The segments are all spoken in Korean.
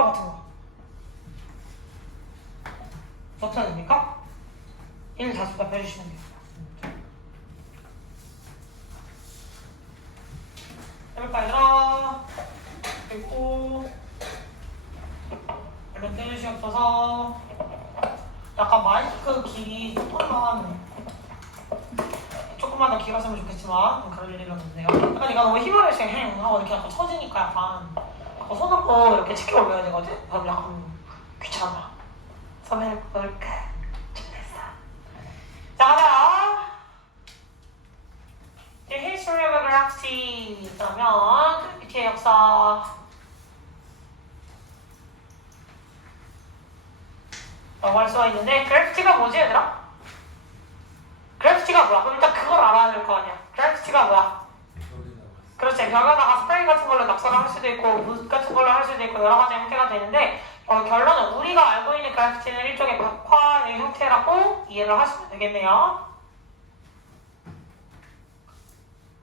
이거 같은 거 어떻게 됩니까? 1 다수가 빼주시면 돼요. 해볼까 얘들아? 그리고 얼른 떼주시옵소서. 약간 마이크 길이 조금만 더 길었으면 좋겠지만 그럴 일은 없네요. 약간 네가 너무 힘을 이렇게 하고 이렇게 약간 처지니까 약간 손 놓고 이렇게 치켜 올려야 되거든? 그럼 약간 귀찮아. 해볼까? 좋겠어. 자, 가자. The history of graffiti. 그러면 그래피티의 역사. 라고 할 수가 있는데 그래피티가 뭐지 얘들아? 그래피티가 뭐야? 그럼 일단 그걸 알아야 될 거 아니야. 그래피티가 뭐야? 그렇지. 벽에다가 스프레이 같은 걸로 낙서를 할 수도 있고 붓 같은 걸로 할 수도 있고 여러 가지 형태가 되는데 결론은 우리가 알고 있는 그래피티는 일종의 벽화의 형태라고 이해를 하시면 되겠네요.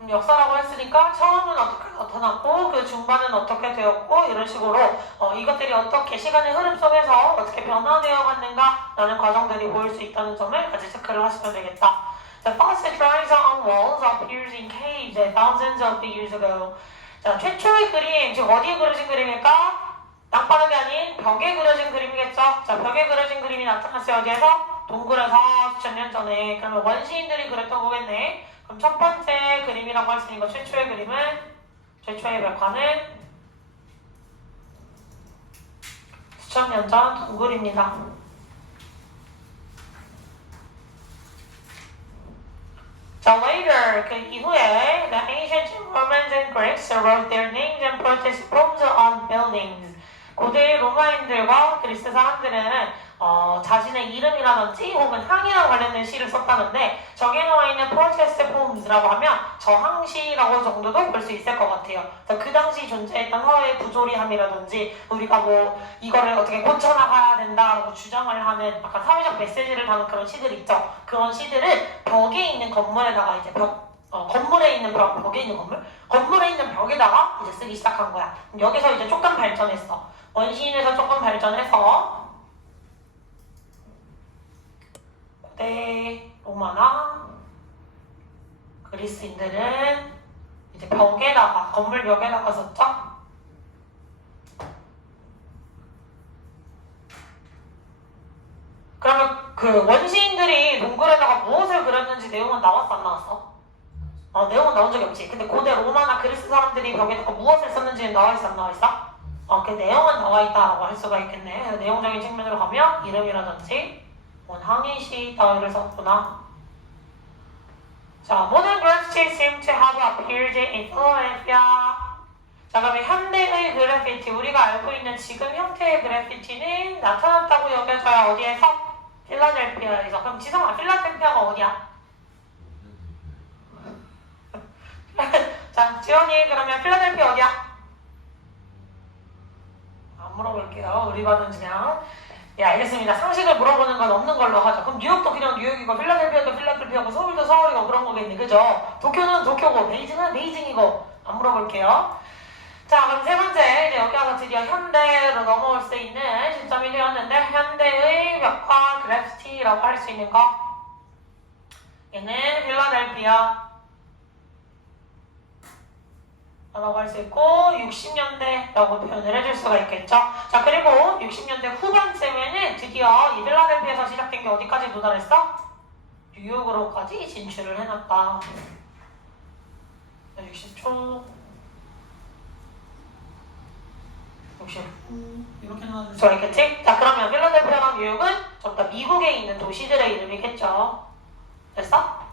역사라고 했으니까 처음은 어떻게 나타났고 그 중반은 어떻게 되었고 이런 식으로 이것들이 어떻게 시간의 흐름 속에서 어떻게 변화되어 갔는가 라는 과정들이 보일 수 있다는 점을 같이 체크를 하시면 되겠다. The first drawings on walls appears in caves thousands of years ago. 자, 최초의 그림, 즉 어디에 그려진 그림일까? 땅바닥이 아닌 벽에 그려진 그림이겠죠? 자, 벽에 그려진 그림이 나타났어요. 어디에서? 동굴에서 수천 년 전에. 그러면 원시인들이 그렸던 거겠네. 그럼 첫 번째 그림이라고 할 수 있는 거 최초의 그림은 최초의 벽화는 수천 년 전 동굴입니다. 자, later 그 이후에 the ancient Romans and Greeks wrote their names and protest poems on buildings. 고대 로마인들과 그리스 사람들은 자신의 이름이라든지 혹은 항이랑 관련된 시를 썼다는데 저기에 나와 있는 protest poems라고 하면 저항시라고 정도도 볼 수 있을 것 같아요. 그 당시 존재했던 사회의 부조리함이라든지 우리가 뭐 이거를 어떻게 고쳐나가야 된다라고 주장을 하는 약간 사회적 메시지를 담은 그런 시들 있죠. 그런 시들을 벽에 있는 건물에다가 이제 건물에 있는 벽에 있는 건물에 있는 벽에다가 이제 쓰기 시작한 거야. 여기서 이제 조금 발전했어. 원시인에서 조금 발전해서 고대 로마나 그리스인들은 이제 벽에다가 건물 벽에다가 썼죠. 그러면 그 원시인들이 동굴에다가 무엇을 그렸는지 내용은 나왔어 안 나왔어? 내용은 나온 적이 없지. 근데 고대 로마나 그리스 사람들이 벽에다가 무엇을 썼는지는 나와있어 안 나와있어? 그 내용은 나와있다라고 할 수가 있겠네. 내용적인 측면으로 가면 이름이라든지 항의시 따위를 썼구나. 자, modern graffiti seem to have appeared in Philadelphia. 자, 그러면 현대의 그래피티, 우리가 알고 있는 지금 형태의 그래피티는 나타났다고 여겨져야 어디에서? 필라델피아에서. 그럼 지성아, 필라델피아가 어디야? 자, 지원이 그러면 필라델피아 어디야? 안 물어볼게요. 우리 반은 그냥 알겠습니다. 상식을 물어보는 건 없는 걸로 하죠. 그럼 뉴욕도 그냥 뉴욕이고 필라델피아도 필라델피아고 서울도 서울이고 그런 거겠네. 그죠? 도쿄는 도쿄고 베이징은 베이징이고 안 물어볼게요. 자, 그럼 세 번째 이제 여기 와서 드디어 현대로 넘어올 수 있는 시점이 되었는데 현대의 벽화 그래피티라고 할 수 있는 거 얘는 필라델피아 라고 할 수 있고 60년대라고 표현을 해줄 수가 있겠죠. 자, 그리고 60년대 후반쯤에는 드디어 이 필라델피아에서 시작된 게 어디까지 도달했어? 뉴욕으로까지 진출을 해놨다. 60초 60 이렇게 나와줄 수가 있겠지? 자, 그러면 필라델피아랑 뉴욕은 전부 다 미국에 있는 도시들의 이름이겠죠. 됐어?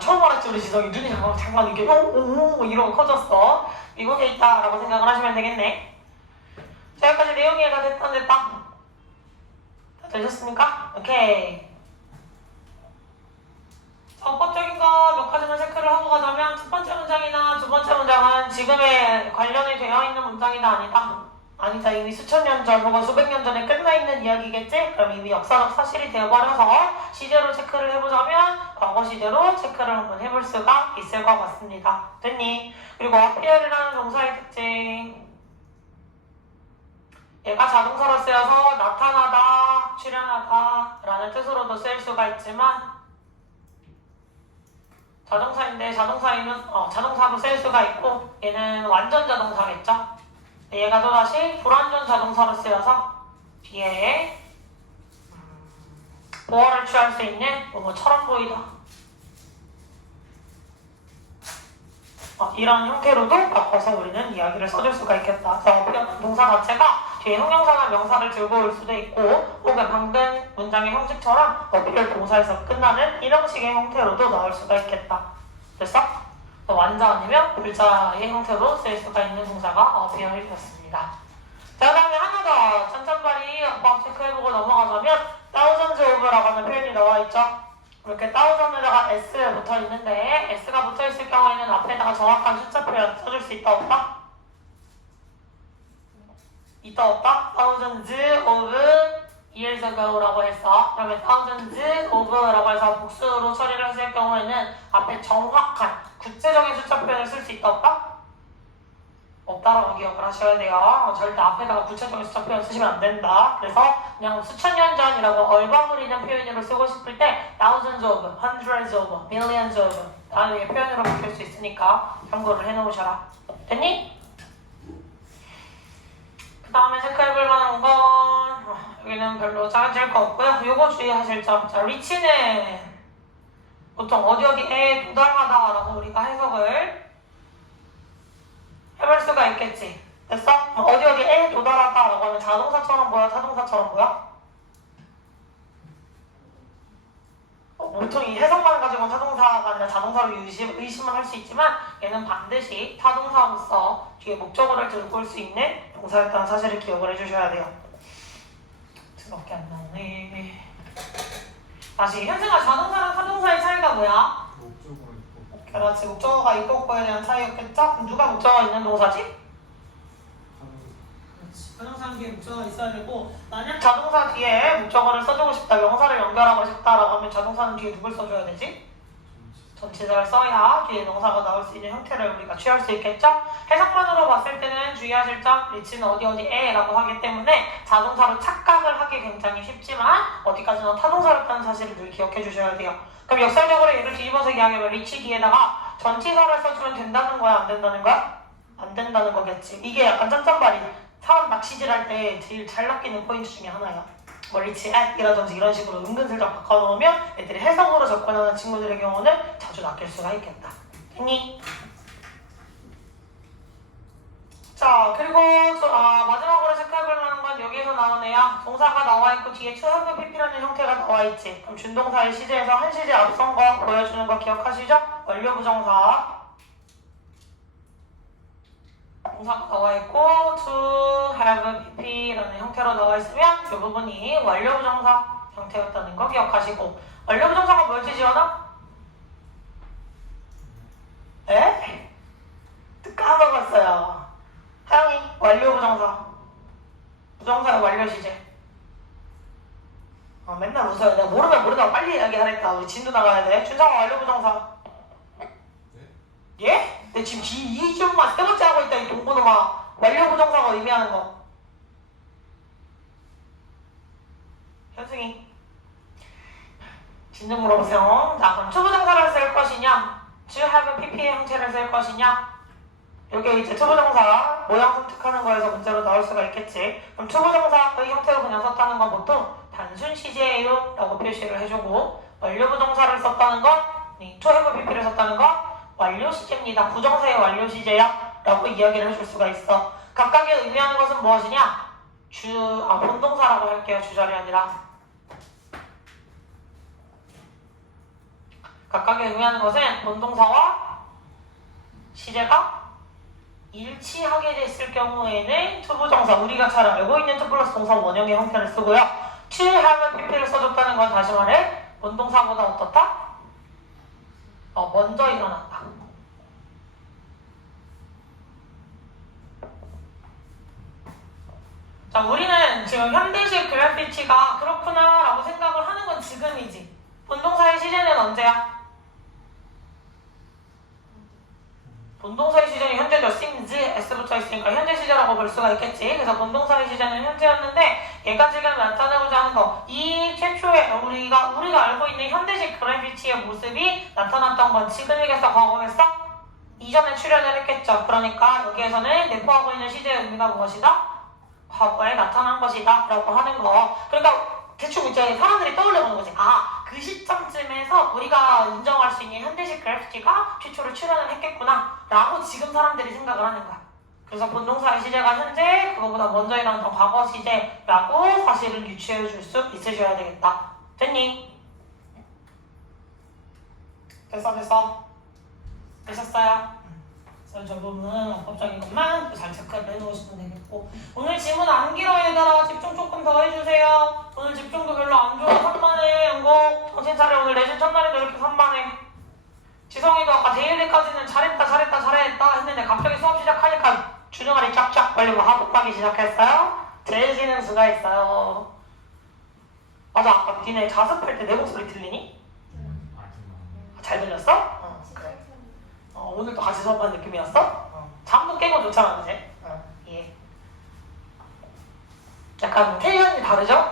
처음 알았지 우리 지성이. 눈이 잠깐 이렇게 오 이러고 커졌어. 미국에 있다라고 생각을 하시면 되겠네. 자, 여기까지 내용이 다 됐다. 다 되셨습니까? 오케이. 법적인 거 몇 가지만 체크를 하고 가자면 첫 번째 문장이나 두 번째 문장은 지금에 관련이 되어 있는 문장이다 아니다? 아니다. 이미 수천 년 전 혹은 수백 년 전에 끝나있는 이야기겠지? 그럼 이미 역사적 사실이 되어버려서 시제로 체크를 해보자면 과거 시제로 체크를 한번 해볼 수가 있을 것 같습니다. 됐니? 그리고 appear이라는 동사의 특징 얘가 자동사로 쓰여서 나타나다, 출현하다 라는 뜻으로도 쓰일 수가 있지만 자동사인데 자동사로 쓰일 수가 있고 얘는 완전 자동사겠죠? 얘가 또다시 불완전 자동사로 쓰여서 뒤에 보어를 취할 수 있는 뭐처럼 보이다 이런 형태로도 바꿔서 우리는 이야기를 써줄 수가 있겠다. 그래서 동사 자체가 뒤에 형용사나 명사를 들고 올 수도 있고 혹은 방금 문장의 형식처럼 어필 동사에서 끝나는 이런 식의 형태로도 나올 수가 있겠다. 됐어? 완전 아니면 불자의 형태로 쓸 수가 있는 동사가 어필이었습니다. 자, 그 다음에 하나 더 천천발이 아빠 체크해보고 넘어가자면 thousands of라고 하는 표현이 나와있죠. 이렇게 thousand에다가 s 붙어 있는데 s가 붙어 있을 경우에는 앞에다가 정확한 숫자 표현 써줄 수 있다 없다? 있다 없다? thousands of years ago라고 했어. 그러면 thousands of라고 해서 복수로 처리를 했을 경우에는 앞에 정확한 구체적인 숫자 표현을 쓸 수 있다 없다? 없다라고 기억을 하셔야 돼요. 절대 앞에다가 구체적인 숫자 표현 쓰시면 안 된다. 그래서 그냥 수천 년 전이라고 얼버무리는 표현으로 쓰고 싶을 때 thousands of, hundreds of, millions of 다음에 표현으로 바뀔 수 있으니까 참고를 해놓으셔라. 됐니? 그 다음에 체크해볼 만한 건 여기는 별로 작아질 거 없고요. 요거 주의하실 점. 자, reach는 보통 어디에 도달하다라고 우리가 해석을 해볼 수가 있겠지. 됐어? 어디에 도달하다라고 하면 자동사처럼 보여? 타동사처럼 보여? 보통 이 해석만 가지고는 타동사가 아니라 자동사로 의심을 할 수 있지만 얘는 반드시 타동사로서 뒤에 목적어를 들고 올 수 있는 동사였다는 사실을 기억을 해주셔야 돼요. 드럽게 안 나오네. 다시 현생아 자동사랑 타동사의 차이가 뭐야? 그렇지. 목적어가 있고 없고에 대한 차이였겠죠? 그럼 누가 목적어가 있는 동사지? 그렇지. 자동사 뒤에 목적어가 있어야 되고 만약 자동사 뒤에 목적어를 써주고 싶다, 명사를 연결하고 싶다라고 하면 자동사는 뒤에 누굴 써줘야 되지? 전치사를 써야 뒤에 명사가 나올 수 있는 형태를 우리가 취할 수 있겠죠? 해석만으로 봤을 때는 주의하실 점, 리치는 어디에라고 하기 때문에 자동사로 착각을 하기 굉장히 쉽지만 어디까지나 타동사였다는 사실을 늘 기억해 주셔야 돼요. 그럼 역설적으로 얘를 뒤집어서 이야기하면 리치 뒤에다가 전치사를 써주면 된다는 거야? 안 된다는 거야? 안 된다는 거겠지. 이게 약간 짠짠발이 사람 낚시질할 때 제일 잘 낚이는 포인트 중에 하나야. 뭐 리치 앳이라든지 이런 식으로 은근슬쩍 바꿔놓으면 애들이 해석으로 접근하는 친구들의 경우는 자주 낚일 수가 있겠다. 됐니? 자, 그리고 마지막으로 체크해볼 만한 건 여기에서 나오네요. 동사가 나와있고 뒤에 to have pp라는 형태가 나와있지. 그럼 준동사의 시제에서 한 시제 앞선 거 보여주는 거 기억하시죠? 완료부정사 동사가 나와있고 to have pp라는 형태로 나와있으면 그 부분이 완료부정사 형태였다는 거 기억하시고 완료부정사가 뭘지 지원아? 에? 까먹었어요. 하영이 완료부정사 부정사의 완료시제. 맨날 웃어요. 내가 모르면 모르다고 빨리 이야기하랬다. 우리 진도 나가야 돼. 준상아 완료부정사. 네? 예? 내 지금 이 시험만 세 번째 하고 있다. 이 동고놈아. 완료부정사가 의미하는 거. 현승이 진도 물어보세요. 자, 그럼 투부정사를 쓸 것이냐 to have pp의 형태를 쓸 것이냐. 여기 이제 투부정사 모양 선택하는 거에서 문제로 나올 수가 있겠지. 그럼 투부정사의 형태로 그냥 썼다는 건 보통 단순 시제예요 라고 표시를 해주고 완료부정사를 썼다는 건 to have pp를 썼다는 건 완료 시제입니다. 부정사의 완료 시제야 라고 이야기를 해줄 수가 있어. 각각의 의미하는 것은 무엇이냐? 본동사라고 할게요. 주절이 아니라. 각각의 의미하는 것은 본동사와 시제가 일치하게 됐을 경우에는 투부정사, 우리가 잘 알고 있는 투 플러스 동사 원형의 형태를 쓰고요. to have pp를 써줬다는 건 다시 말해 본동사보다 어떻다? 먼저 일어난다. 자, 우리는 지금 현대식 그래피티가 그렇구나 라고 생각을 하는 건 지금이지. 본동사의 시제는 언제야? 본동사의 시제는 현재죠. seems, s 붙어 있으니까 현재 시제라고 볼 수가 있겠지. 그래서 본동사의 시제는 현재였는데 얘가 지금 나타내고자 하는 거, 이 최초에 우리가 알고 있는 현대식 그래피티의 모습이 나타났던 건 지금이겠어, 과거겠어? 이전에 출연을 했겠죠. 그러니까 여기에서는 내포하고 있는 시제의 의미가 무엇이다? 과거에 나타난 것이다 라고 하는 거. 그러니까 대충 이제 사람들이 떠올려보는 거지. 아, 그 시점쯤에서 우리가 인정할 수 있는 현대식 그래피티가 최초로 출연을 했겠구나 라고 지금 사람들이 생각을 하는 거야. 그래서 본동사의 시제가 현재, 그거보다 먼저 일어났던 과거 시제라고 사실을 유추해 줄 수 있으셔야 되겠다. 됐니? 되셨어요? 그래서 저 부분은 어법적인 것만 잘 체크를 해놓으시면 되겠고, 오늘 지문 안 길어 얘들아. 집중 조금 더 해주세요. 오늘 집중도 별로 안 좋아. 산만해. 연곡 정신 차려. 오늘 레슨 첫날에도 이렇게 산만해. 지성이도 아까 데일리까지는 잘했다 했는데 갑자기 수업 시작하니까 주둥아리 쫙쫙 벌리고 하복하기 시작했어요. 제일 쉬는 수가 있어요. 맞아, 아까 니네 자습할 때 내 목소리 들리니? 잘 들렸어? 그래. 오늘도 같이 수업한 느낌이었어? 잠도 깨고 좋잖아, 그치? 예. 약간 태연이 다르죠?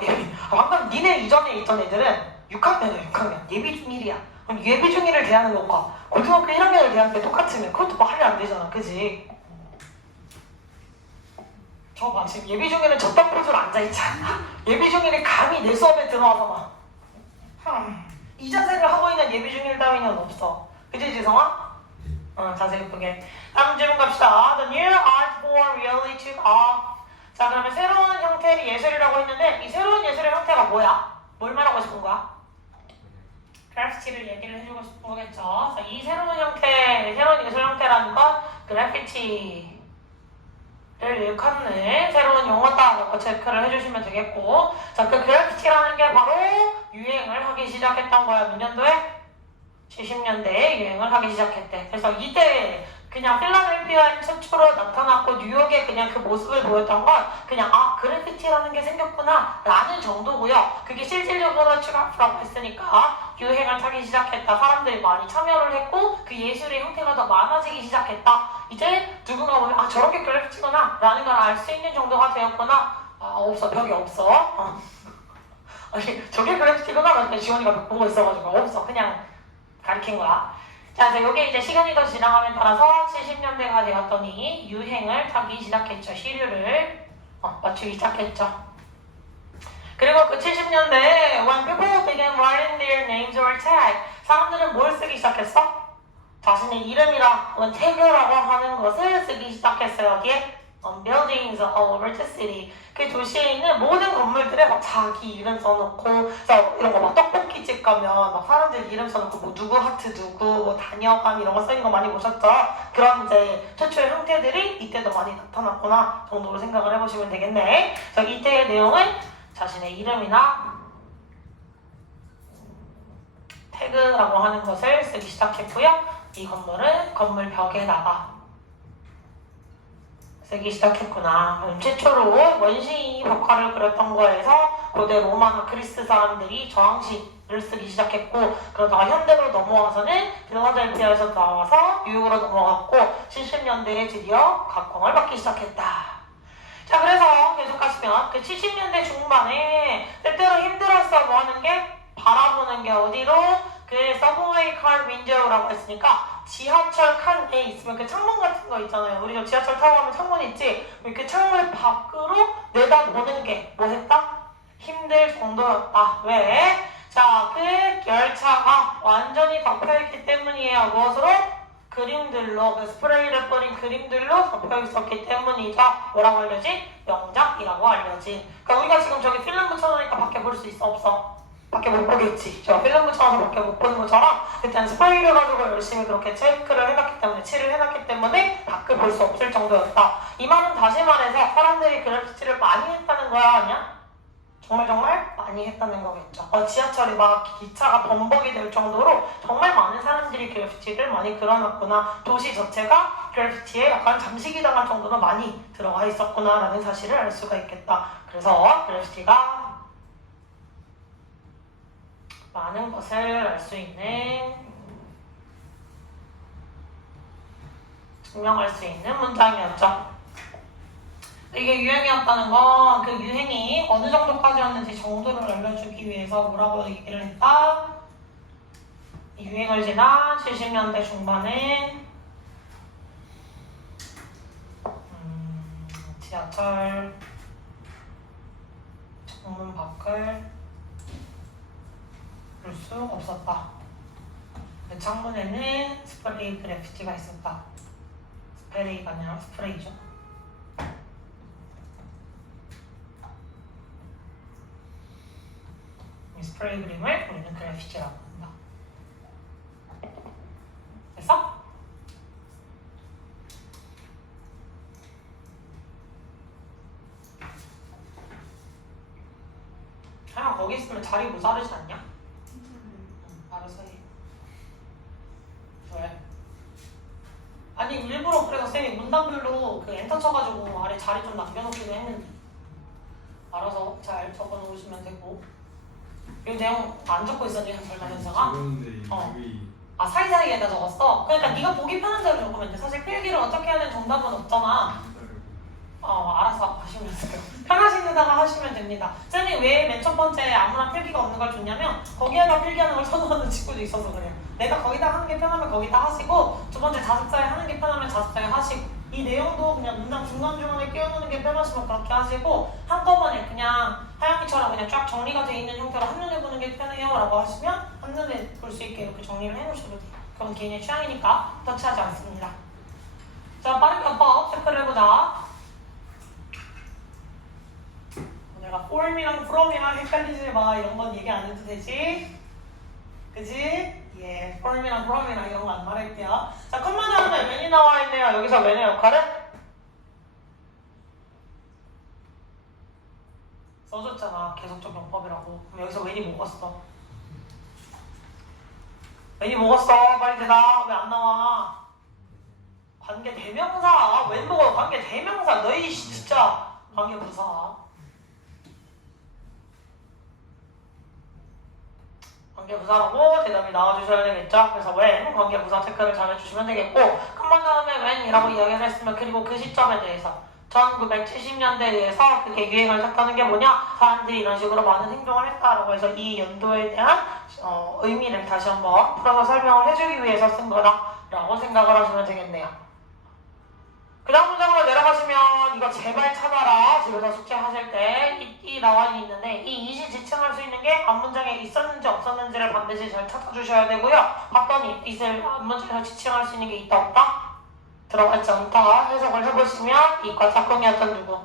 방금 니네 이전에 있던 애들은 6학년이야, 6학년. 예비 중1이야. 그럼 예비 중1을 대하는 것과 고등학교 1학년을 대하는 게 똑같으면 그것도 말이 안 되잖아, 그치? 저 봐, 지금 예비 중1은 저딴 포즈로 앉아있잖아. 예비 중1이 감히 내 수업에 들어와서 막 이 자세를 하고 있는 예비 중1 따위는 없어. 그치, 지성아? 자세 예쁘게. 다음 질문 갑시다. The new art form really took off. 자, 그러면 새로운 형태의 예술이라고 했는데 이 새로운 예술의 형태가 뭐야? 뭘 말하고 싶은 거야? 그래피티를 얘기를 해주고 싶은 거겠죠. 자, 이 새로운 형태, 새로운 예술 형태라는 건 그래피티를 일컫는 새로운 용어다라고 체크를 해주시면 되겠고, 자, 그 그래피티라는 게 바로 유행을 하기 시작했던 거야. 몇 년도에? 70년대에 유행을 하기 시작했대. 그래서 이때 그냥 필라델피아에 최초로 나타났고 뉴욕에 그냥 그 모습을 보였던 건 그냥 그래피티라는 게 생겼구나 라는 정도고요. 그게 실질적으로 추가프라고 했으니까 유행을 타기 시작했다. 사람들이 많이 참여를 했고 그 예술의 형태가 더 많아지기 시작했다. 이제 누군가 보면 저런 게 그래피티구나 라는 걸 알 수 있는 정도가 되었구나. 없어, 벽이 없어. 아니, 저게 그래피티구나 라는 지원이가 보고 있어가지고 없어, 그냥 가르친 거야. 자, 그래서 이게 이제 시간이 더 지나감에 따라서 70년대가 되었더니 유행을 타기 시작했죠. 시류를 맞추기 시작했죠. 그리고 그 70년대에 when people began writing their names or tag, 사람들은 뭘 쓰기 시작했어? 자신의 이름이라 혹은 태그라고 하는 것을 쓰기 시작했어요. 여기에 on buildings all over the city. 그 도시에 있는 모든 건물들에 막 자기 이름 써놓고, 그래서 이런 거 막 떡볶이집 가면 막 사람들 이름 써놓고 뭐 누구 하트 누구 뭐 다녀감 이런 거 써있는 거 많이 보셨죠? 그런 이제 최초의 형태들이 이때도 많이 나타났구나 정도로 생각을 해보시면 되겠네. 그래서 이때의 내용은 자신의 이름이나 태그라고 하는 것을 쓰기 시작했고요. 이 건물은 건물 벽에다가 쓰기 시작했구나. 최초로 원시인이 벽화를 그렸던 거에서 고대 로마나 그리스 사람들이 저항시를 쓰기 시작했고, 그러다가 현대로 넘어와서는 필라델피아에서 나와서 뉴욕으로 넘어갔고 70년대에 드디어 각광을 받기 시작했다. 자, 그래서 계속 가시면 그 70년대 중반에 때때로 힘들었어 뭐 하는 게? 바라보는 게 어디로? 그 서브웨이 car window라고 했으니까 지하철 칸에 있으면 그 창문 같은 거 있잖아요. 우리가 지하철 타고 가면 창문 있지? 그 창문 밖으로 내다보는 게 뭐 했다? 힘들 정도였다. 왜? 자, 그 열차가 완전히 덮여있기 때문이에요. 무엇으로? 그림들로, 그 스프레이를 뿌린 그림들로 덮여있었기 때문이죠. 뭐라고 알려지? 명작이라고 알려지. 그러니까 우리가 지금 저기 필름 붙여놓으니까 밖에 볼 수 있어? 없어? 밖에 못 보겠지. 저 필름 붙여서 밖에 못 보는 것처럼 그때는 스프레이를 가지고 열심히 그렇게 체크를 해놨기 때문에, 칠을 해놨기 때문에 밖을 볼 수 없을 정도였다. 이 말은 다시 말해서 사람들이 그래피티를 많이 했다는 거야, 아니야? 정말 많이 했다는 거겠죠. 지하철이 막 기차가 범벅이 될 정도로 정말 많은 사람들이 그래피티를 많이 그려놨구나. 도시 자체가 그래피티에 약간 잠식이 당할 정도로 많이 들어가 있었구나 라는 사실을 알 수가 있겠다. 그래서 그래피티가 많은 것을 알 수 있는 증명할 수 있는 문장이었죠. 이게 유행이었다는 건 그 유행이 어느 정도까지였는지 정도를 알려주기 위해서 뭐라고 얘기를 했다? 이 유행을 지난 70년대 중반에 지하철 정문 밖을 볼 수 없었다. 그 창문에는 스프레이 그래피티가 있었다. 스프레이가 아니라 스프레이죠. 이 스프레이 그림을 우리는 그래피티라고 한다. 됐어? 하영 거기 있으면 자리 모자르지 않냐? 알아서 해. 왜? 아니 일부러 그래서 쌤이 문단별로 그 엔터 쳐가지고 아래 자리 좀 남겨놓기도 했는데 알아서 잘 적어놓으시면 되고. 이 내용 안 적고 있었니? 설마 현상아? 적었는데 여기 아 사이사이에다 적었어? 그러니까 네가 보기 편한 대로 적으면 돼. 사실 필기를 어떻게 해야 되는 정답은 없잖아. 알아서 하시면 돼요. 편하신 데다가 하시면 됩니다. 쌤이 왜 맨 첫 번째 아무나 필기가 없는 걸 줬냐면 거기에다 필기하는 걸 선호하는 친구도 있어서 그래요. 내가 거기다 하는 게 편하면 거기다 하시고 두 번째 자습자에 하는 게 편하면 자습자에 하시고 이 내용도 그냥 문장 중간중간에 끼워놓는 게 편하시면 그렇게 하시고 한꺼번에 그냥 하영이처럼 그냥 쫙 정리가 돼 있는 형태로 한눈에 보는 게 편해요 라고 하시면 한눈에 볼 수 있게 이렇게 정리를 해놓으셔도 돼요. 그건 개인의 취향이니까 터치하지 않습니다. 자 빠르게 어법 체크를 해보자. 내가 form이랑 from이랑 헷갈리지 마 이런 건 얘기 안 해도 되지? 그지? 예, form이랑 from이랑 이런 거 안 말할게요. 자, 컴만 다음에 when이 나와 있네요. 여기서 when의 역할은? 써줬잖아. 계속적 용법이라고. 그럼 여기서 when이 뭐가 써? when이 뭐가 써? 빨리 대답. 왜 안 나와? 관계 대명사. when 보고 관계 대명사. 너희 진짜 관계 부사. 관계부사라고 대답이 나와주셔야 되겠죠? 그래서 when 관계부사 체크를 잘 해주시면 되겠고 컴만 다음에 when이라고 이야기를 했으면 그리고 그 시점에 대해서 1970년대에 대해서 그게 유행을 탔다는 게 뭐냐? 사람들이 이런 식으로 많은 행동을 했다라고 해서 이 연도에 대한 의미를 다시 한번 풀어서 설명을 해주기 위해서 쓴 거다라고 생각을 하시면 되겠네요. 그 다음 문장으로 내려가시면 이거 제발 찾아라. 집에서 숙제하실 때 이 나와 있는데 이 이시 지칭할 수 있는 게 앞문장에 있었는지 없었는지를 반드시 잘 찾아주셔야 되고요. 봤더니 it을 앞문장에서 지칭할 수 있는 게 있다 없다? 들어가지 않다 해석을 해보시면 이과 짝꿍이었던 누구?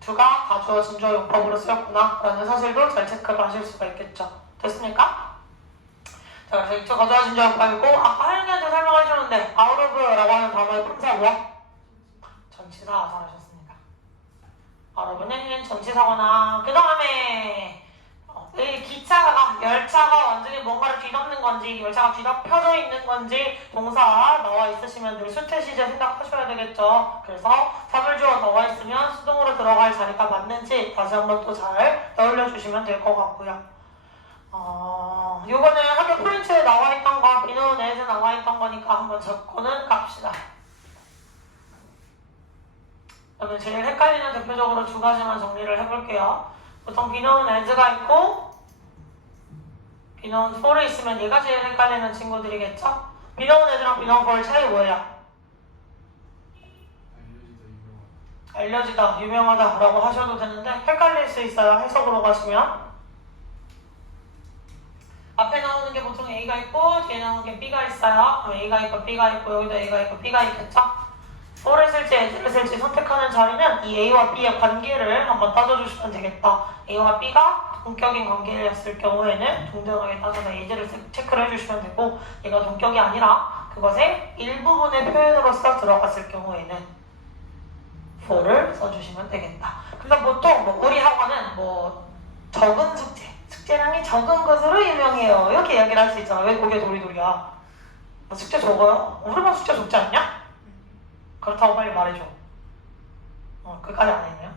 두가 가주어 진주어 용법으로 쓰였구나 라는 사실도 잘 체크를 하실 수가 있겠죠. 됐습니까? 자 그래서 이쪽 가주어 진주어 용법이고 아까 하영이한테 설명해 주는데 out of라고 하는 단어의 품사 뭐야? 전치사 잘하셨습니다. 여러분은 전치사거나 그 다음에 기차가 열차가 완전히 뭔가를 뒤덮는 건지 열차가 뒤덮여져 있는 건지 동사 나와 있으시면 늘 수태 시제 생각하셔야 되겠죠. 그래서 사물주어 나와 있으면 수동으로 들어갈 자리가 맞는지 다시 한번 또 잘 떠올려 주시면 될 것 같고요. 요거는 학교 포인트에 나와 있던 거 비노운 에즈 나와 있던 거니까 한번 적고는 갑시다. 그러면 제일 헷갈리는 대표적으로 두 가지만 정리를 해볼게요. 보통 비노운 as가 있고 비노운 for이 있으면 얘가 제일 헷갈리는 친구들이겠죠? 비노운 as랑 비노운 for 차이 뭐예요? 알려지다, 유명하다 라고 하셔도 되는데 헷갈릴 수 있어요. 해석으로 가시면 앞에 나오는 게 보통 A가 있고 뒤에 나오는 게 B가 있어요. 그럼 A가 있고 B가 있고 여기도 A가 있고 B가 있겠죠? for를 쓸지 as를 쓸지 선택하는 자리는 이 A와 B의 관계를 한번 따져주시면 되겠다. A와 B가 동격인 관계였을 경우에는 동등하게 따져서 as를 체크를 해주시면 되고 얘가 동격이 아니라 그것의 일부분의 표현으로서 들어갔을 경우에는 for를 써주시면 되겠다. 그래서 보통 우리 학원은 적은 숙제량이 적은 것으로 유명해요. 이렇게 이야기를 할 수 있잖아. 왜 고개 도리도리야? 숙제 적어요? 우리 반 숙제 적지 않냐? 그렇다고 빨리 말해줘. 그까지 안 했네요.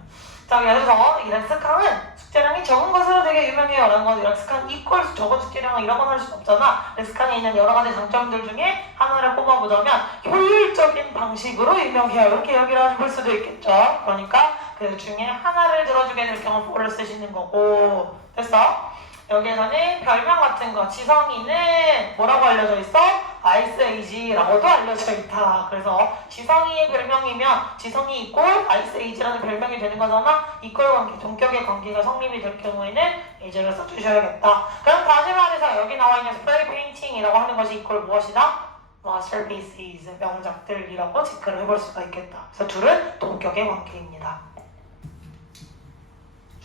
자, 그래서 이 렉스캉은 숙제량이 적은 것으로 되어 되게 유명해요 라는 건 렉스칸 이퀄스 적은 숙제량은 이런 건 할 수 없잖아. 렉스칸에 있는 여러 가지 장점들 중에 하나를 꼽아보자면 효율적인 방식으로 유명해요. 이렇게 얘기를 해볼 수도 있겠죠. 그러니까 그 중에 하나를 들어주게 될 경우 for를 쓰시는 거고. 됐어? 여기에서는 별명 같은 거 지성이는 뭐라고 알려져 있어? 아이스 에이지라고도 알려져 있다. 그래서 지성이의 별명이면 지성이 이꼴 아이스 에이지라는 별명이 되는 거잖아. 이꼴 관계, 동격의 관계가 성립이 될 경우에는 에이지를 써주셔야겠다. 그럼 다시 말해서 여기 나와 있는 스프레이 페인팅이라고 하는 것이 이꼴 무엇이다? masterpieces, 명작들이라고 체크를 해볼 수가 있겠다. 그래서 둘은 동격의 관계입니다.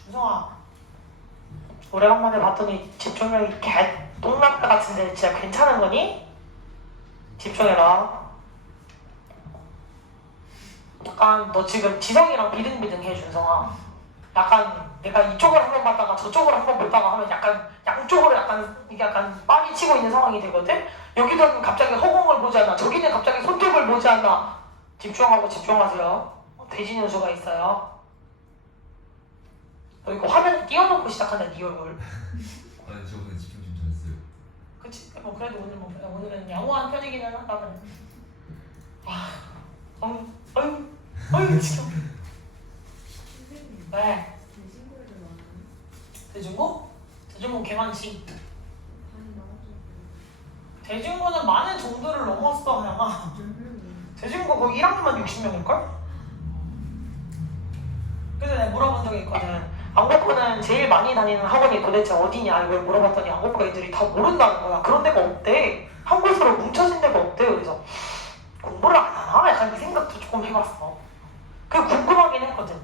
준성아, 오래간만에 봤더니 집중력이 똥남자 같은데 진짜 괜찮은 거니? 집중해라. 약간 너 지금 지성이랑 비등비등해 준성아. 약간 내가 이쪽을 한번 봤다가 저쪽을 한번 보다가 하면 약간 양쪽으로 이게 약간 빨리 치고 있는 상황이 되거든? 여기는 갑자기 허공을 보지 않아. 저기는 갑자기 손톱을 보지 않아. 집중하고 집중하세요. 돼지 연수가 있어요. 너 이거 화면 띄워놓고 시작한다, 네 얼굴. 아니 저번에 집중 좀 잘했어요. 그치? 뭐 그래도 오늘은 양호한 편이기는 하다. 아유 지금. 왜? 대중고? 대중고 개 많지. 대중고는 많은 정도를 넘었어, 하영아. 대중고 거기 1학년만 60명일걸? 그래서 내가 물어본 적이 있거든. 안국고는 제일 많이 다니는 학원이 도대체 어디냐 이걸 물어봤더니 안국고 애들이 다 모른다는 거야. 그런 데가 없대. 한 곳으로 뭉쳐진 데가 없대. 그래서 공부를 안 하나? 약간 이 생각도 조금 해봤어. 그게 궁금하긴 했거든.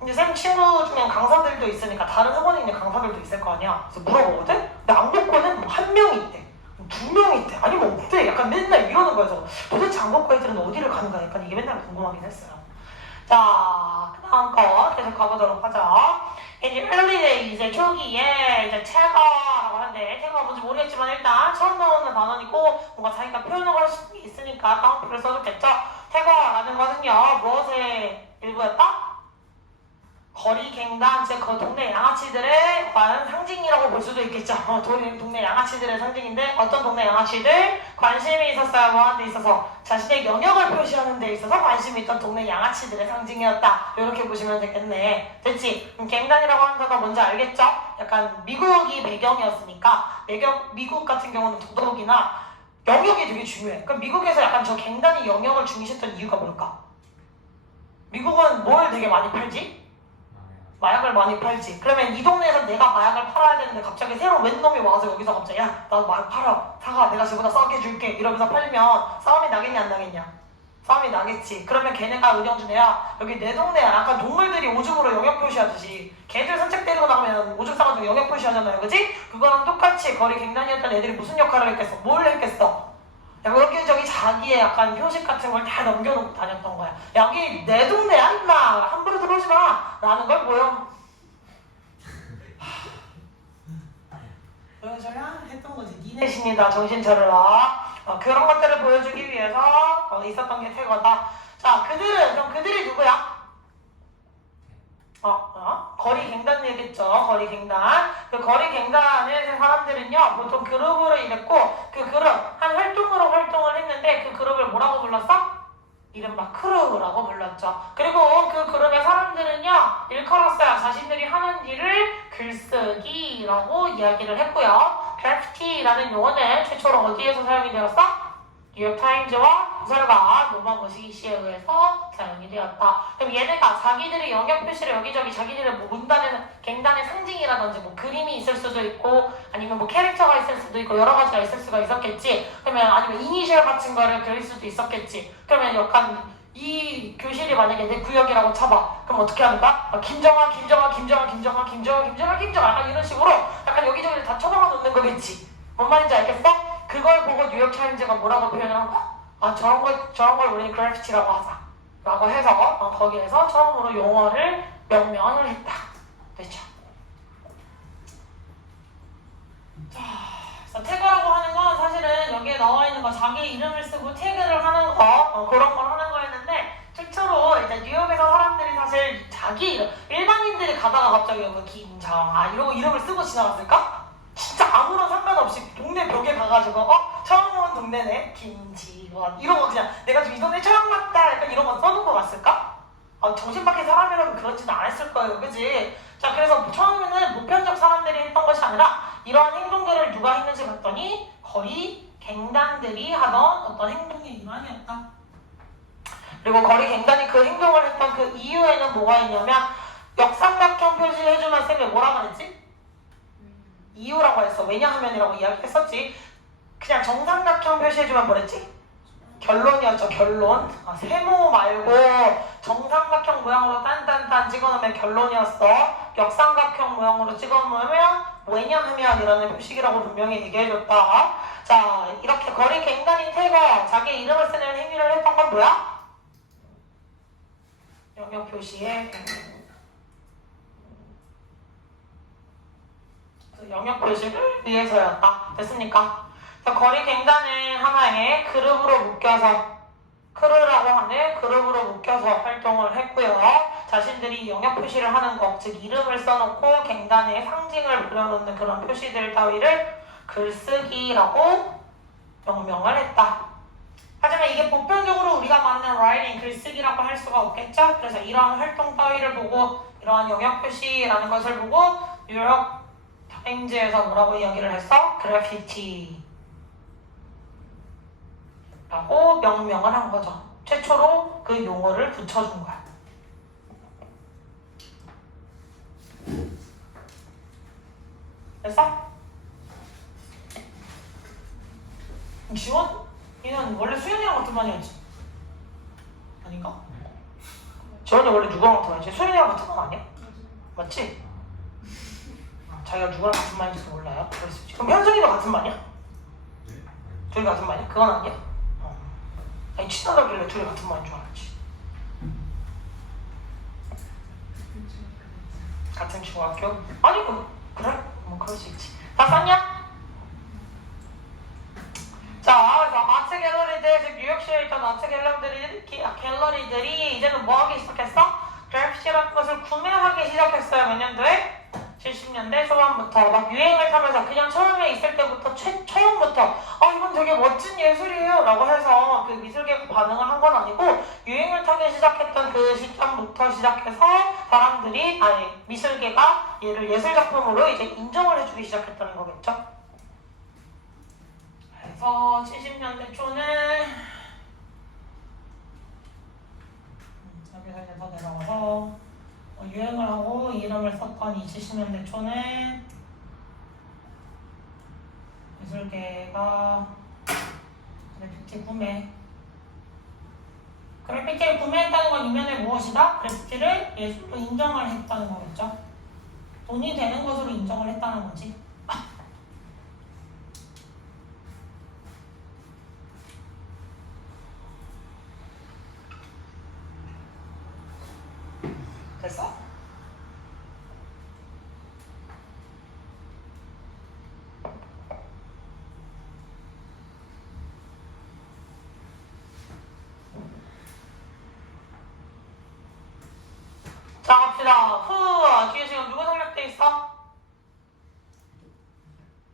근데 쌤 친구 중엔 강사들도 있으니까 다른 학원에 있는 강사들도 있을 거 아니야. 그래서 물어보거든? 근데 안국고는 한 명이 있대. 두 명이 있대. 아니면 없대. 약간 맨날 이러는 거야. 그래서 도대체 안국고 애들은 어디를 가는가 약간 이게 맨날 궁금하긴 했어요. 자, 그 다음 거 계속 가보도록 하죠. 이제 early days, 초기에 이제 체거라고 하는데 체거가 뭔지 모르겠지만 일단 처음 나오는 단어이고 뭔가 자기가 표현을 할 수 있으니까 다음표를 써줬겠죠. 체거라는 것은요, 무엇의 일부였다? 거리 갱단, 즉 그 동네 양아치들의 상징이라고 볼 수도 있겠죠. 동네 양아치들의 상징인데 어떤 동네 양아치들? 관심이 있었어요. 뭐하는 데 있어서? 자신의 영역을 표시하는 데 있어서 관심이 있던 동네 양아치들의 상징이었다. 이렇게 보시면 되겠네. 됐지? 갱단이라고 하는 단어 뭔지 알겠죠? 약간 미국이 배경이었으니까 미국 같은 경우는 더더욱이나 영역이 되게 중요해. 그럼 미국에서 약간 저 갱단이 영역을 중시했던 이유가 뭘까? 미국은 뭘 되게 많이 팔지? 마약을 많이 팔지. 그러면 이 동네에서 내가 마약을 팔아야 되는데 갑자기 새로 웬 놈이 와서 여기서 갑자기 야, 나 마약 팔아. 사가. 내가 저보다 싸게 줄게. 이러면서 팔면 싸움이 나겠냐 안 나겠냐? 싸움이 나겠지. 그러면 걔네가 은영준 애야. 여기 내 동네야. 약간 동물들이 오줌으로 영역 표시하듯이 걔들 산책 데리고 나가면 오줌 싸가지고 영역 표시하잖아요. 그지? 그거랑 똑같이 거리 갱단이었던 애들이 무슨 역할을 했겠어? 뭘 했겠어? 여기저기 자기의 약간 표식 같은 걸 다 넘겨놓고 다녔던 거야. 여기 내 동네야 임마. 함부로 들어오지 마 라는 걸 보여. 보여줘야 했던 거지. 니네 신이다. 정신 차려라. 그런 것들을 보여주기 위해서 있었던 게 태거다. 자, 그들이 누구야? 거리 갱단 얘기했죠. 거리 갱단. 그 거리 갱단의 사람들은요, 보통 그룹으로 일했고, 그 그룹, 한 활동으로 활동을 했는데, 그 그룹을 뭐라고 불렀어? 이른바 크루라고 불렀죠. 그리고 그 그룹의 사람들은요, 일컬었어요. 자신들이 하는 일을 글쓰기라고 이야기를 했고요. 그래피티라는 용어는 최초로 어디에서 사용이 되었어? 뉴욕타임즈와 구설가 노마 머시기시에 의해서 사용이 되었다. 그럼 얘네가 자기들의 영역 표시를 여기저기 자기들의 뭐 문단의 갱단의 상징이라든지 뭐 그림이 있을 수도 있고 아니면 뭐 캐릭터가 있을 수도 있고 여러 가지가 있을 수가 있었겠지. 그러면 아니면 이니셜 같은 거를 그릴 수도 있었겠지. 그러면 약간 이 교실이 만약에 내 구역이라고 쳐봐. 그럼 어떻게 하는 거야? 김정아 약간 이런 식으로 약간 여기저기 다 쳐박아 놓는 거겠지. 뭔 말인지 알겠어? 그걸 보고 뉴욕타임즈가 뭐라고 표현을 한 거야? 저런 걸 우리는 그래피티라고 하자. 라고 해서 거기에서 처음으로 용어를 명명을 했다. 됐죠? 자, 그래서 태그라고 하는 건 사실은 여기에 나와 있는 거 자기 이름을 쓰고 태그를 하는 거 그런 걸 하는 거였는데 최초로 이제 뉴욕에서 사람들이 사실 자기 이름 일반인들이 가다가 갑자기 뭐 김정아 이러고 이름을 쓰고 지나갔을까? 진짜 아무런 상관없이 동네 벽에 가가지고 처음 온 동네네 김지원 이러고 그냥 내가 좀 이 동네 처음 왔다 약간 이런 거 써놓고 갔을까? 정신 밖의 사람이라면 그런지는 안 했을 거예요, 그지? 자, 그래서 처음에는 보편적 사람들이 했던 것이 아니라 이러한 행동들을 누가 했는지 봤더니 거리 갱단들이 하던 어떤 행동의 일환이었다. 그리고 거리 갱단이 그 행동을 했던 그 이유에는 뭐가 있냐면 역삼각형 표시해주면 쌤이 뭐라 그랬지? 이유라고 했어. 왜냐하면이라고 이야기했었지. 그냥 정삼각형 표시해주면 뭐랬지? 결론이었죠. 결론. 세모 말고 정삼각형 모양으로 딴딴딴 찍어놓으면 결론이었어. 역삼각형 모양으로 찍어놓으면 왜냐하면이라는 표식이라고 분명히 얘기해줬다. 자, 이렇게 거리 갱단인 태가 자기 이름을 쓰는 행위를 했던 건 뭐야? 영역 표시에 영역 표시를 위해서였다. 됐습니까? 거리 갱단은 하나의 그룹으로 묶여서 크루라고 하는 그룹으로 묶여서 활동을 했고요. 자신들이 영역 표시를 하는 것, 즉 이름을 써놓고 갱단의 상징을 그려놓는 그런 표시들 따위를 글쓰기라고 명명을 했다. 하지만 이게 보편적으로 우리가 말하는 writing, 글쓰기라고 할 수가 없겠죠? 그래서 이러한 활동 따위를 보고 이러한 영역 표시라는 것을 보고 뉴욕 타임즈에서 뭐라고 이야기를 했어? 그래피티 라고 명명을 한 거죠. 최초로 그 용어를 붙여준 거야. 됐어? 지원? 얘는 원래 수연이랑 같은 반이었지? 아닌가? 지원이 원래 누구랑 같은 반이지? 수연이랑 같은 반 아니야? 맞지? 자기가 누구랑 같은 반인지도 몰라요? 그랬을지. 그럼 현석이도 같은 반이야? 둘이 같은 반이야? 그건 아니야? 아니 친하다길래 둘이 같은 반인 줄 알았지. 같은 중학교? 아니 그래? 뭐 그럴 수 있지. 다 썼냐? 자, 그래서 아트 갤러리들, 즉 뉴욕시에 있던 아트 갤러리들이 이제는 뭐 하기 시작했어? 그래피티라는 것을 구매하기 시작했어요. 몇 년도에? 70년대 초반부터 막 유행을 타면서 그냥 처음에 있을 때부터 처음부터 이건 되게 멋진 예술이에요 라고 해서 그 미술계가 반응을 한 건 아니고 유행을 타기 시작했던 그 시점부터 시작해서 사람들이 미술계가 얘를 예술작품으로 이제 인정을 해주기 시작했다는 거겠죠. 그래서 70년대 초는 여기서 이제 더 내려가서 유행을 하고 이름을 썼던 이 70년대 초는 미술계가 그래피티 구매 그래피티를 구매했다는 건 이면에 무엇이다? 그래피티를 예술로 인정을 했다는 거겠죠. 돈이 되는 것으로 인정을 했다는 거지. 됐어? 자 갑시다. 후 뒤에 지금 누구 생략돼 있어?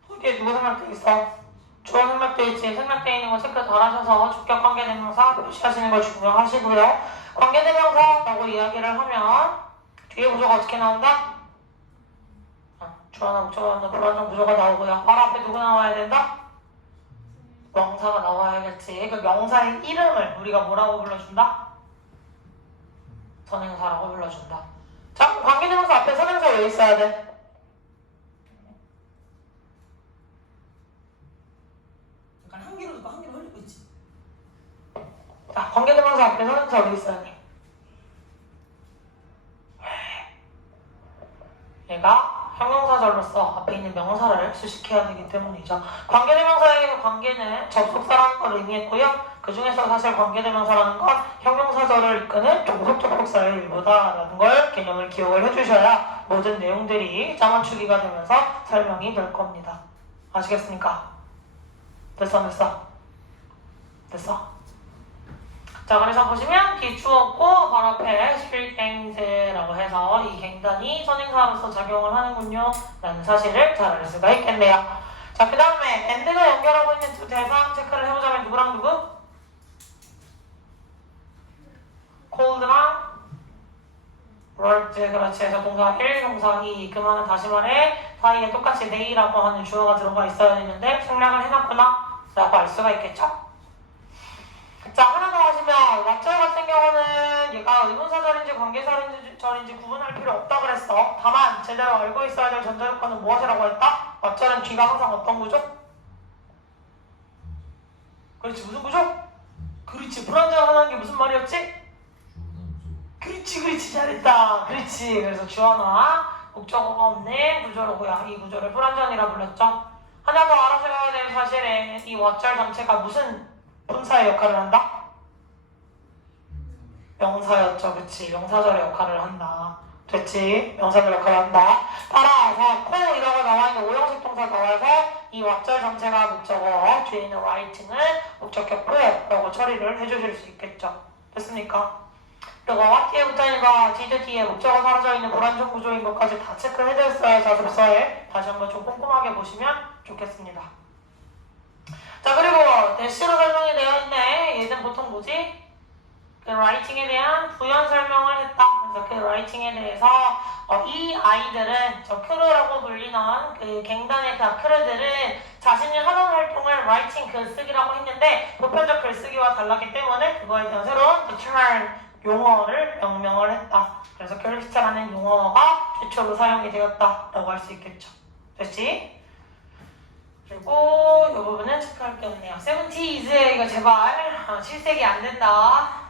후 뒤에 누구 생략돼 있어? 주어 생략돼 있지. 생략돼 있는 거 체크 잘 하셔서 주격 관계대명사 표시하시는 걸 중요하시고요. 관계대명사라고 이야기를 하면 뒤에 구조가 어떻게 나온다? 주어나 목적어나 불완전 구조가 나오고요. 바로 앞에 누구 나와야 된다? 명사가 나와야겠지. 그 명사의 이름을 우리가 뭐라고 불러준다? 선행사라고 불러준다. 자, 관계대명사 앞에 선행사 왜 있어야 돼? 약간 한 개로 듣고 한 개로 흘리고 있지. 자, 관계대명사 앞에 선행사 왜 있어야 돼? 얘가 형용사절로서 앞에 있는 명사를 수식해야 되기 때문이죠. 관계대명사의 관계는 접속사라는 걸 의미했고요. 그 중에서 사실 관계대명사라는 건 형용사절을 이끄는 종속접속사의 일부다라는 걸 개념을 기억을 해주셔야 모든 내용들이 짜맞추기가 되면서 설명이 될 겁니다. 아시겠습니까? 됐어? 자, 그래서 보시면 뒤 주었고 바로 앞에 street gangs라고 해서 이 갱단이 선행사로서 작용을 하는군요 라는 사실을 잘 알 수가 있겠네요. 자, 그 다음에 and가 연결하고 있는 두 대상 체크를 해보자면 누구랑 누구? cold랑 worked. 그렇지. 그래서 동사 1, 동사 2. 그 말은 다시 말해 사이에 똑같이 they라고 하는 주어가 들어가 있어야 되는데 생략을 해놨구나 라고 알 수가 있겠죠? 자, 하나 더 하시면 왓절 같은 경우는 얘가 의문사절인지 관계사절인지 구분할 필요 없다 그랬어. 다만 제대로 알고 있어야 될 전제조건은 무엇이라고 했다? 왓절은 뒤가 항상 어떤 구조? 그렇지. 무슨 구조? 그렇지. 불완전하다는 게 무슨 말이었지? 그렇지. 잘했다. 그렇지. 그래서 주어나 목적어가 없는 구조로고요. 이 구조를 불완전이라 불렀죠. 하나 더 알아셔야 될 사실은 이 왓절 전체가 무슨 분사의 역할을 한다? 명사였죠. 그치. 명사절의 역할을 한다. 됐지? 명사절 역할을 한다. 따라서 co이라고 나와있는 오형식 동사 나와서 이 왓절 전체가 목적어, 뒤에 있는 writing은 목적격 보라고 처리를 해주실 수 있겠죠. 됐습니까? 그리고 what 뒤에 붙어있는 거, did 뒤에 목적어 사라져 있는 불완전 구조인 것까지 다 체크해드렸어요. 자습서에 다시 한번 좀 꼼꼼하게 보시면 좋겠습니다. 자, 그리고 대시로 설명이 되어 있네. 얘는 보통 뭐지? 그 라이팅에 대한 부연 설명을 했다. 그래서 그 라이팅에 대해서 이 아이들은 저 크루라고 불리는 그 갱단의 그 크루들은 자신이 하던 활동을 라이팅 글쓰기라고 했는데 보편적 글쓰기와 달랐기 때문에 그거에 대한 새로운 term 용어를 명명을 했다. 그래서 그래피티라는 용어가 최초로 사용이 되었다라고 할 수 있겠죠. 됐지? 그리고 이 부분은 체크할 게 없네요. 70s 이거 제발 7세기 안 된다.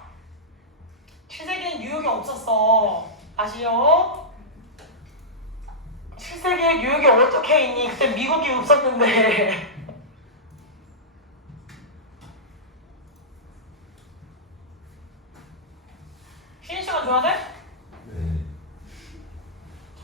7세기엔 뉴욕이 없었어. 아시요? 7세기에 뉴욕이 어떻게 있니? 그때 미국이 없었는데. 쉬는 시간 줘야 돼? 네.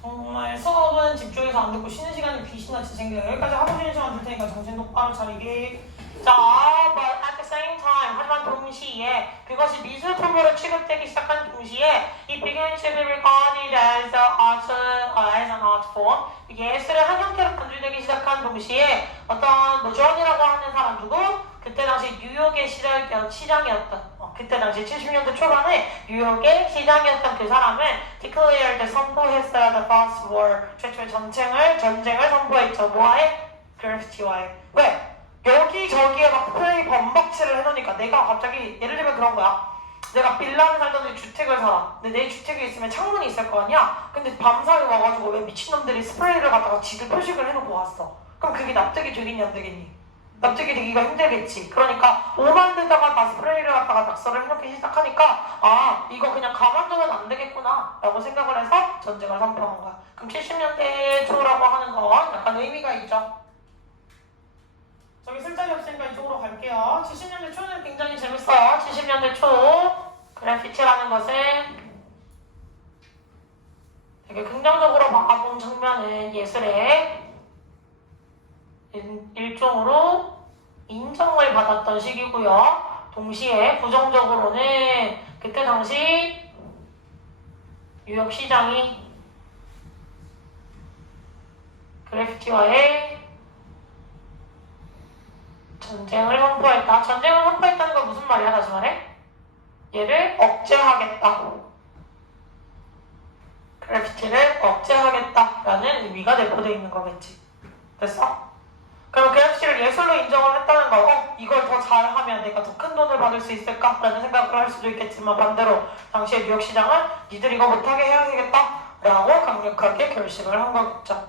정말 수업은 집중해서 안 듣고 쉬는 시간에 귀신같이 생겨요. 여기까지 하고 쉬는 시간 줄 테니까 정신 똑바로 차리기. 자, but at the same time, 하지만 동시에 그것이 미술품으로 취급되기 시작한 동시에 it began to be regarded as an art form. 예술의 한 형태로 간주되기 시작한 동시에 어떤 존이라고 하는 사람 누구? 그때 당시 뉴욕의 시장이었던 그때 당시 70년대 초반에 뉴욕의 시장이었던 그 사람은 declared 선포했어야 the first war 최초의 전쟁을 선포했죠. 뭐와해? 그래피티와해. 왜? 여기저기에 막 스프레이 범벅칠을 해놓으니까 내가 갑자기 예를 들면 그런 거야. 내가 빌라에 살던 주택을 살아. 근데 내 주택에 있으면 창문이 있을 거 아니야? 근데 밤사이 와가지고 왜 미친놈들이 스프레이를 갖다가 지들 표식을 해놓고 왔어. 그럼 그게 납득이 되겠니 안 되겠니? 납득이 되기가 힘들겠지. 그러니까 오만 데다가 다 스프레이를 갖다가 낙서를 해놓기 시작하니까 아 이거 그냥 가만두면 안 되겠구나 라고 생각을 해서 전쟁을 선포한 거야. 그럼 70년대 초라고 하는 건 약간 의미가 있죠. 저기 쓸 자리 없으니까 이쪽으로 갈게요. 70년대 초는 굉장히 재밌어요. 70년대 초 그래피티라는 것은 되게 긍정적으로 바라본 측면은 예술의 일종으로 인정을 받았던 시기고요. 동시에 부정적으로는 그때 당시 뉴욕 시장이 그래피티와의 전쟁을 선포했다. 전쟁을 선포했다는 건 무슨 말이야? 다시 말해? 얘를 억제하겠다. 그래피티를 억제하겠다라는 의미가 내포되어 있는 거겠지. 됐어? 그럼 그래피티를 예술로 인정을 했다는 거, 이걸 더 잘하면 내가 더 큰 돈을 받을 수 있을까? 라는 생각을 할 수도 있겠지만 반대로 당시의 뉴욕 시장은 니들 이거 못하게 해야 되겠다 라고 강력하게 결심을 한 거겠죠.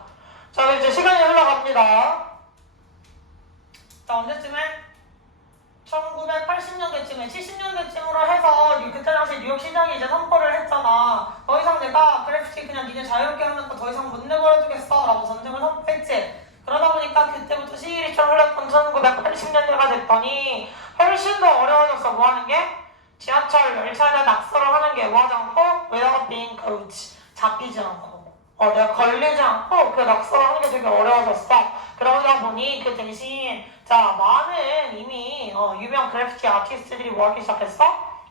자, 이제 시간이 흘러갑니다. 자, 언제쯤에? 1980년대쯤에 70년대쯤으로 해서 그때 당시 뉴욕 시장이 이제 선포를 했잖아. 더 이상 내가 그래피티 그냥 니네 자유롭게 하면서 더 이상 못 내버려두겠어 라고 전쟁을 선포했지. 그러다 보니까 그때부터 시일이 좀 흘렀던 1980년대가 됐더니 훨씬 더 어려워졌어. 뭐 하는 게? 지하철, 열차에다 낙서를 하는 게 뭐하지 않고 without being caught, 잡히지 않고 내가 걸리지 않고 그 낙서를 하는 게 되게 어려워졌어. 그러다 보니 그 대신 자 많은 이미 유명 그래피티 아티스트들이 뭐 하기 시작했어?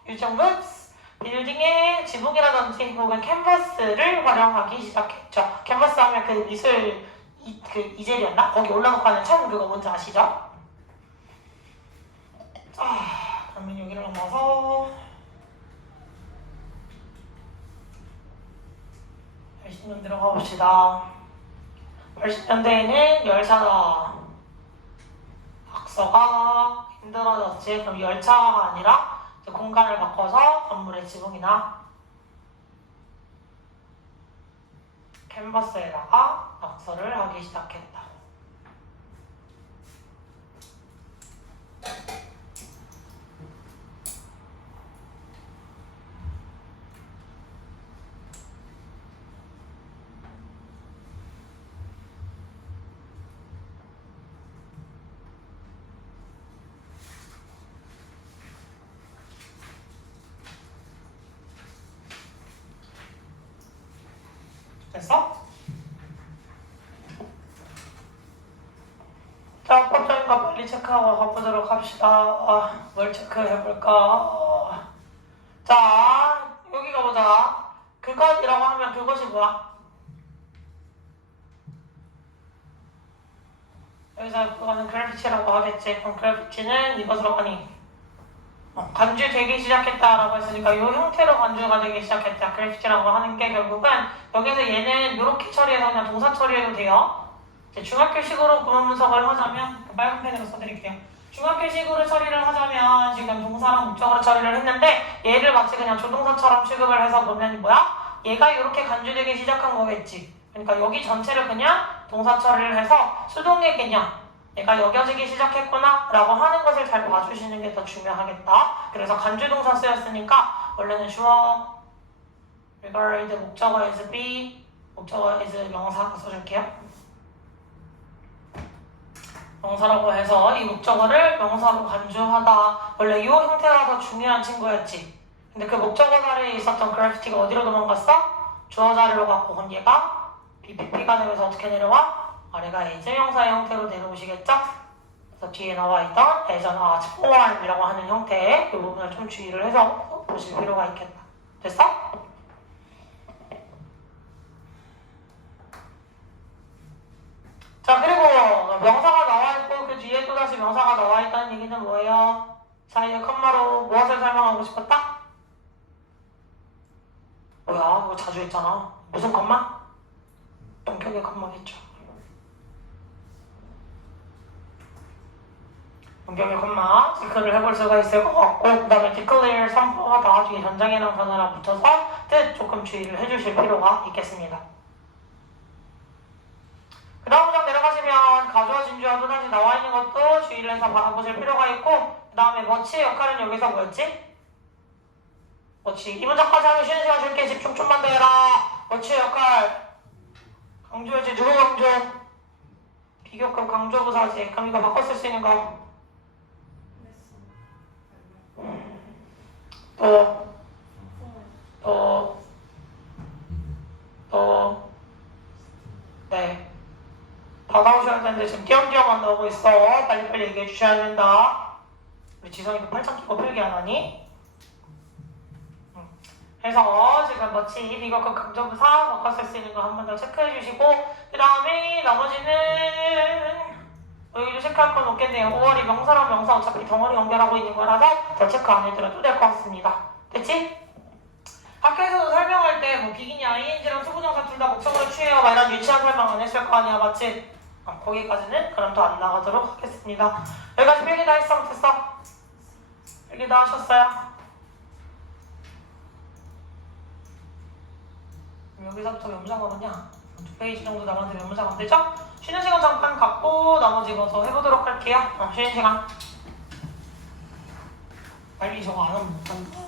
using roofs, 빌딩의 지붕이라든지 혹은 캔버스를 활용하기 시작했죠. 캔버스 하면 그 미술 이젤이었나? 거기 올라놓고 하는 천 그거 뭔지 아시죠? 자, 그러면 여기를 넘어서 80년 들어가 봅시다. 80년대에는 열차가 박서가 힘들어졌지. 그럼 열차가 아니라 이제 공간을 바꿔서 건물의 지붕이나 캔버스에다가 낙서를 하기 시작했다. 됐어? 자, 법적인 거 빨리 체크하고 가보도록 합시다. 뭘 체크해볼까? 자, 여기 가보자. 그것이라고 하면 그것이 뭐야? 여기서 그거는 그래피티라고 하겠지. 그럼 그래피티는 이것으로 하니 간주되기 시작했다라고 했으니까 이 형태로 간주가 되기 시작했다. 그래피티라고 하는 게 결국은 여기서 얘는 이렇게 처리해서 그냥 동사 처리해도 돼요. 이제 중학교식으로 구문 분석을 하자면 그 빨간 펜으로 써드릴게요. 중학교식으로 처리를 하자면 지금 동사랑 목적으로 처리를 했는데 얘를 마치 그냥 조동사처럼 취급을 해서 보면 뭐야? 얘가 이렇게 간주되기 시작한 거겠지. 그러니까 여기 전체를 그냥 동사 처리를 해서 수동의 개념 얘가 여겨지기 시작했구나 라고 하는 것을 잘 봐주시는 게 더 중요하겠다. 그래서 간주동사 쓰였으니까 원래는 주어 regard 목적어 is be 목적어 is 명사 써줄게요. 명사라고 해서 이 목적어를 명사로 간주하다. 원래 이 형태가 더 중요한 친구였지. 근데 그 목적어 자리에 있었던 그래피티가 어디로 도망갔어? 주어 자리로 갔고 그럼 얘가 BPP가 되면서 어떻게 내려와? 아래가 is 명사의 형태로 내려오시겠죠? 그래서 뒤에 나와있던 as an art form이라고 하는 형태의 이 부분을 좀 주의를 해서 보실 필요가 있겠다. 됐어? 자, 그리고 명사가 나와있고 그 뒤에 또다시 명사가 나와있다는 얘기는 뭐예요? 사이에 컴마로 무엇을 설명하고 싶었다? 뭐야, 이거 자주 했잖아. 무슨 컴마? 동격의 컴마겠죠. 동격의 컴마 체크를 해볼 수가 있을 것 같고 그 다음에 declare 선포하다 뒤에 현장이랑 단어랑 붙여서 뜻 조금 주의를 해주실 필요가 있겠습니다. 그 다음 문장 내려가시면 가주어 진주어 또다시 나와있는 것도 주의를 해서 바라보실 필요가 있고 그 다음에 머치의 역할은 여기서 뭐였지? 머치 이 문장까지 하면 쉬는 시간 줄게. 집중 좀만 더 해라. 머치의 역할 강조했지. 누구 강조? 비교급 강조부사지. 그럼 이거 바꿔 쓸 수 있는 거 네. 다 나오셔야 되는데 지금 띄엄띄엄 안 나오고 있어. 빨리빨리 얘기해 주셔야 된다. 우리 지성이도 팔짱 끼고 필기 안 하니? 해서 지금 머치 비교급 강조부사 바꿔 쓸 수 있는 거 한 번 더 체크해 주시고 그 다음에 나머지는 여기도 체크할 건 없겠네요. 5월이 명사랑 명사 어차피 덩어리 연결하고 있는 거라서 더 체크 안 해드려도 될 것 같습니다. 됐지? 학교에서도 설명할 때 뭐 비기니 ing랑 투부정사 둘 다 목적으로 취해요 막 이런 유치한 설명 안 했을 거 아니야, 맞지? 거기까지는 그럼 더 안 나가도록 하겠습니다. 여기까지 필기 다 했어? 못했어? 필기 다 하셨어요? 여기서부터 면무장 하느냐? 2페이지 정도 남았는데 면무장 안 되죠? 쉬는 시간 잠깐 갖고 나머지 거 해보도록 할게요. 쉬는 시간. 빨리 저거 안 하면 못한다.